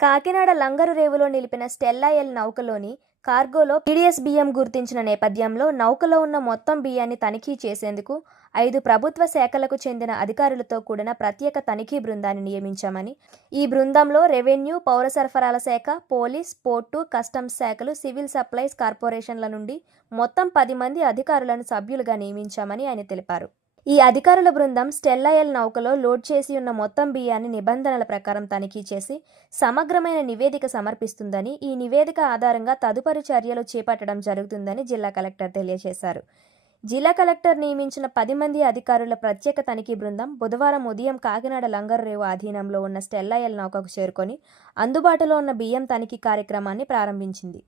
కాకినాడ లంగరు రేవులో నిలిపిన స్టెల్లా ఎల్ నౌకలోని కార్గోలో పీడీఎస్ బియ్యం గుర్తించిన నేపథ్యంలో నౌకలో ఉన్న మొత్తం బియ్యాన్ని తనిఖీ చేసేందుకు ఐదు ప్రభుత్వ శాఖలకు చెందిన అధికారులతో కూడిన ప్రత్యేక తనిఖీ బృందాన్ని నియమించామని ఈ బృందంలో రెవెన్యూ పౌర సరఫరాల శాఖ పోలీస్ పోర్టు కస్టమ్స్ శాఖలు సివిల్ సప్లైస్ కార్పొరేషన్ల నుండి మొత్తం పది మంది అధికారులను సభ్యులుగా నియమించామని ఆయన తెలిపారు. ఈ అధికారుల బృందం స్టెల్లాయల్ నౌకలో లోడ్ చేసి ఉన్న మొత్తం బియ్యాన్ని నిబంధనల ప్రకారం తనిఖీ చేసి సమగ్రమైన నివేదిక సమర్పిస్తుందని ఈ నివేదిక ఆధారంగా తదుపరి చర్యలు చేపట్టడం జరుగుతుందని జిల్లా కలెక్టర్ తెలియజేశారు. జిల్లా కలెక్టర్ నియమించిన పది మంది అధికారుల ప్రత్యేక తనిఖీ బృందం బుధవారం ఉదయం కాకినాడ లంగర్రేవు అధీనంలో ఉన్న స్టెల్లాయల్ నౌకకు చేరుకొని అందుబాటులో ఉన్న బియ్యం తనిఖీ కార్యక్రమాన్ని ప్రారంభించింది.